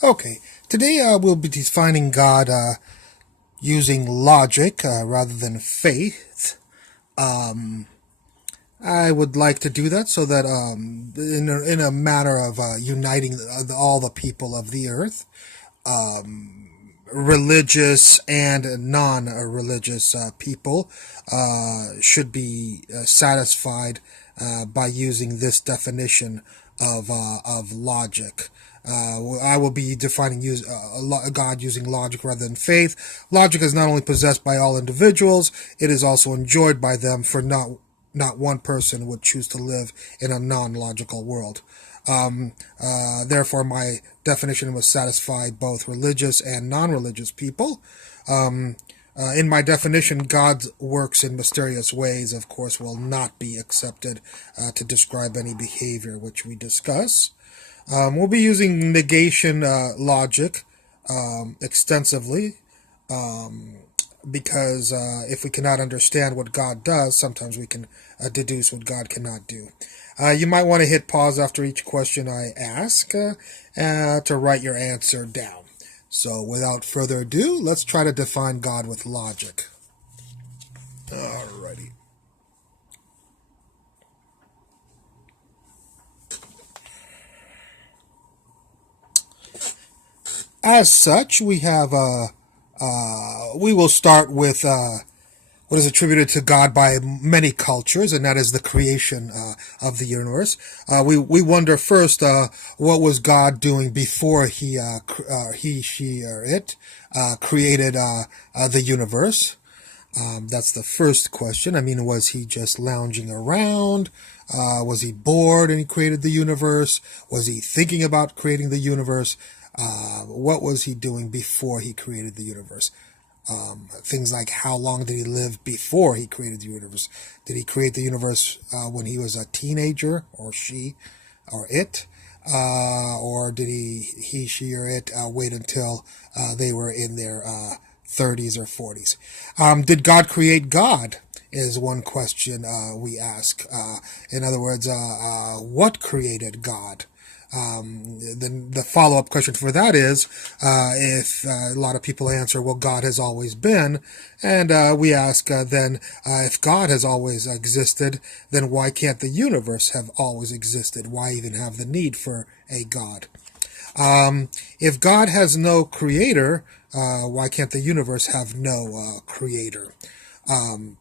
Okay, today we'll be defining God using logic rather than faith. Um, I would like to do that so that in a matter of uniting all the people of the earth, religious and non-religious people should be satisfied by using this definition of logic. I will be defining God using logic rather than faith. Logic is not only possessed by all individuals; it is also enjoyed by them. For not one person would choose to live in a non-logical world. Therefore, my definition must satisfy both religious and non-religious people. In my definition, God's works in mysterious ways, of course, will not be accepted to describe any behavior which we discuss. We'll be using negation logic extensively because if we cannot understand what God does, sometimes we can deduce what God cannot do. You might want to hit pause after each question I ask to write your answer down. So without further ado, let's try to define God with logic. Alrighty. As such, we will start with what is attributed to God by many cultures, and that is the creation of the universe. We wonder first, what was God doing before he, she, or it created the universe? That's the first question. I mean, was he just lounging around? Was he bored and he created the universe? Was he thinking about creating the universe? What was he doing before he created the universe? Things like how long did he live before he created the universe? Did he create the universe when he was a teenager, or she, or it? Or did he, she, or it wait until they were in their 30s or 40s? Did God create God? Is one question we ask. In other words, what created God? The follow-up question for that is if a lot of people answer, well, God has always been, and we ask then if God has always existed, then why can't the universe have always existed? Why even have the need for a God? If God has no creator, why can't the universe have no creator? Carl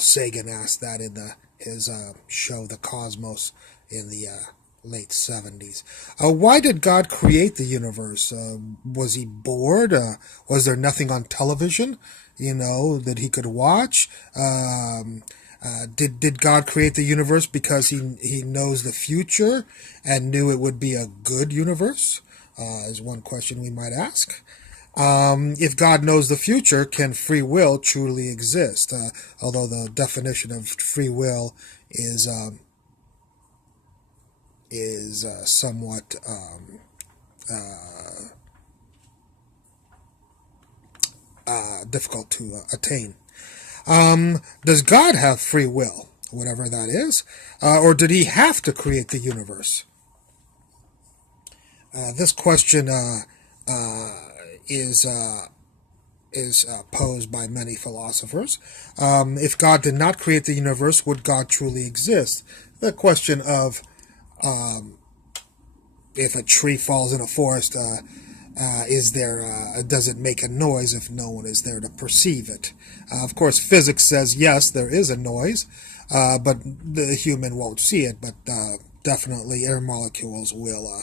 Sagan asked that in his show, The Cosmos, in the late 70s. Why did God create the universe? Was he bored? Was there nothing on television, that he could watch? Did God create the universe because he knows the future and knew it would be a good universe? Is one question we might ask. If God knows the future, can free will truly exist? Although the definition of free will is somewhat difficult to attain. Does God have free will, whatever that is, or did he have to create the universe? This question is posed by many philosophers. If God did not create the universe, would God truly exist? The question of if a tree falls in a forest, does it make a noise if no one is there to perceive it? Of course, physics says yes, there is a noise, but the human won't see it. But definitely, air molecules will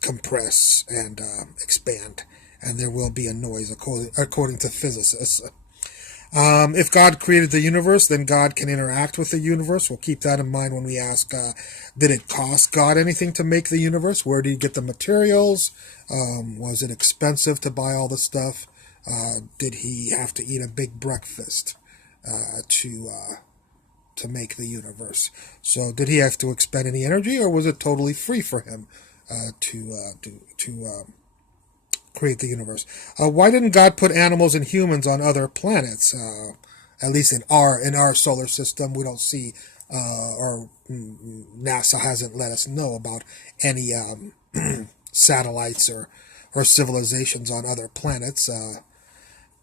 compress and expand, and there will be a noise according to physicists. If God created the universe, then God can interact with the universe. We'll keep that in mind when we ask, did it cost God anything to make the universe? Where did he get the materials? Was it expensive to buy all the stuff? Did he have to eat a big breakfast to make the universe? So did he have to expend any energy, or was it totally free for him to create the universe? Why didn't God put animals and humans on other planets? At least in our solar system, we don't see or NASA hasn't let us know about any satellites or civilizations on other planets.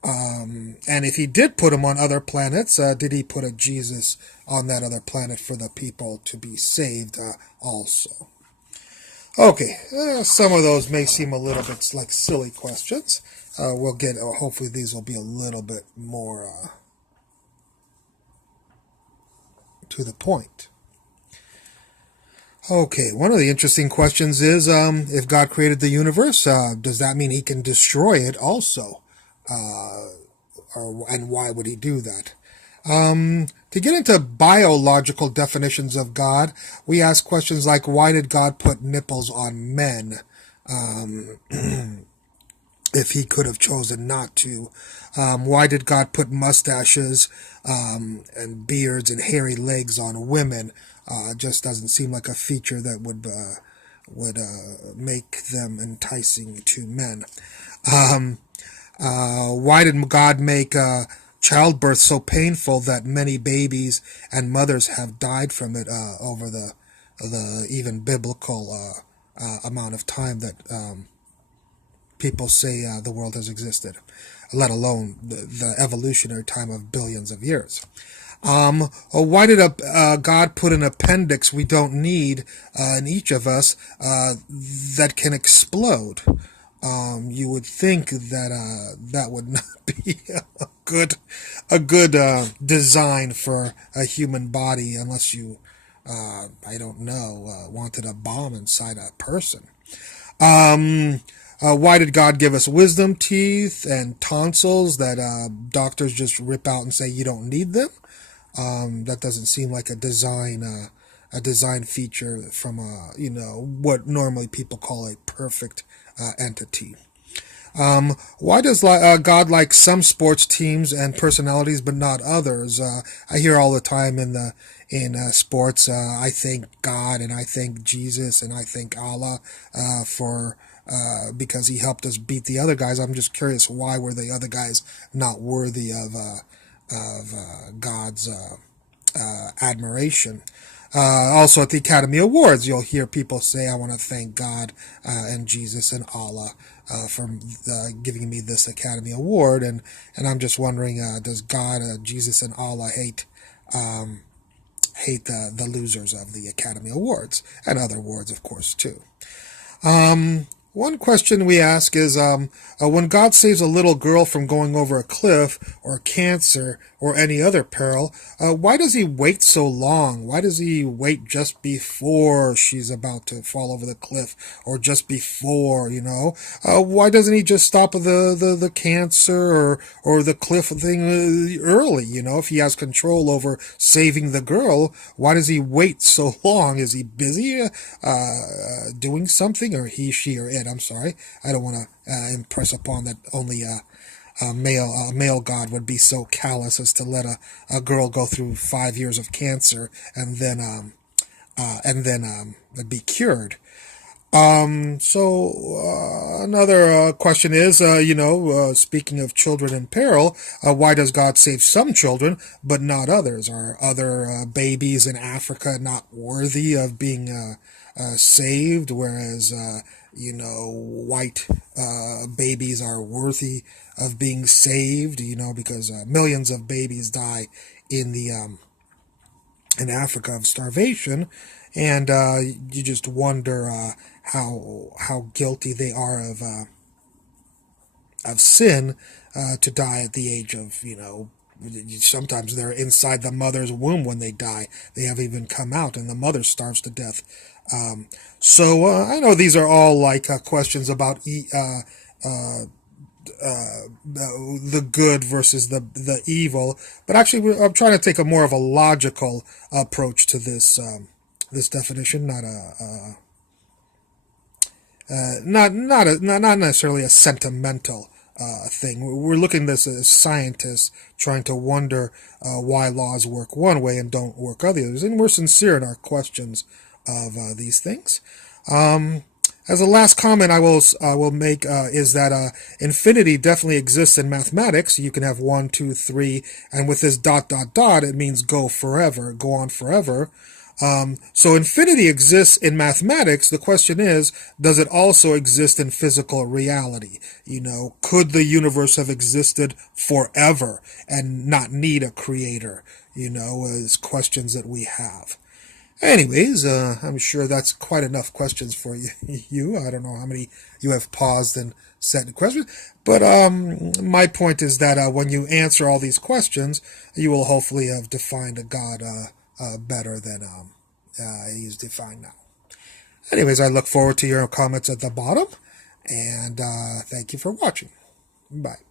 And if he did put him on other planets, did he put a Jesus on that other planet for the people to be saved also? Okay, some of those may seem a little bit like silly questions. We'll get, hopefully these will be a little bit more to the point. Okay, one of the interesting questions is if God created the universe, does that mean he can destroy it also? And why would he do that? To get into biological definitions of God, we ask questions like, why did God put nipples on men? If he could have chosen not to. Why did God put mustaches and beards and hairy legs on women? Just doesn't seem like a feature that would make them enticing to men. Why did God make childbirth so painful that many babies and mothers have died from it over the even biblical amount of time that people say the world has existed, let alone the evolutionary time of billions of years? Why did God put an appendix we don't need in each of us that can explode? You would think that that would not be a good design for a human body, unless you, I don't know, wanted a bomb inside a person. Why did God give us wisdom teeth and tonsils that doctors just rip out and say you don't need them? That doesn't seem like a design feature from what normally people call a perfect entity. Why does God like some sports teams and personalities but not others? I hear all the time in sports, I thank God and I thank Jesus and I thank Allah for because he helped us beat the other guys. I'm just curious, why were the other guys not worthy of God's admiration? Also at the Academy Awards, you'll hear people say, I want to thank God and Jesus and Allah for giving me this Academy Award. And I'm just wondering, does God, Jesus, and Allah hate the losers of the Academy Awards and other awards, of course, too? One question we ask is, when God saves a little girl from going over a cliff or cancer or any other peril, why does he wait so long? Why does he wait just before she's about to fall over the cliff or just before, why doesn't he just stop the cancer or the cliff thing early? If he has control over saving the girl, why does he wait so long? Is he busy doing something, or he, she, or it? I'm sorry. I don't want to impress upon that only a male God would be so callous as to let a girl go through 5 years of cancer and then be cured. Another question is, speaking of children in peril, why does God save some children but not others? Are other babies in Africa not worthy of being saved, whereas white babies are worthy of being saved? Because millions of babies die in in Africa of starvation, and you just wonder how guilty they are of sin to die at the age of sometimes they're inside the mother's womb when they die. They haven't even come out, and the mother starves to death. I know these are all like questions about the good versus the evil, but actually I'm trying to take a more of a logical approach to this this definition, not necessarily a sentimental thing. We're looking at this as scientists trying to wonder why laws work one way and don't work others, and we're sincere in our questions of these things. As a last comment I will make is that infinity definitely exists in mathematics. You can have 1, 2, 3, and with this dot dot dot, it means go forever, go on forever. So infinity exists in mathematics. The question is, does it also exist in physical reality? You know, could the universe have existed forever and not need a creator? You know, as questions that we have. Anyways, I'm sure that's quite enough questions for you. I don't know how many you have paused and set questions, but my point is that when you answer all these questions, you will hopefully have defined a God better than he's defined now. Anyways, I look forward to your comments at the bottom, and thank you for watching. Bye.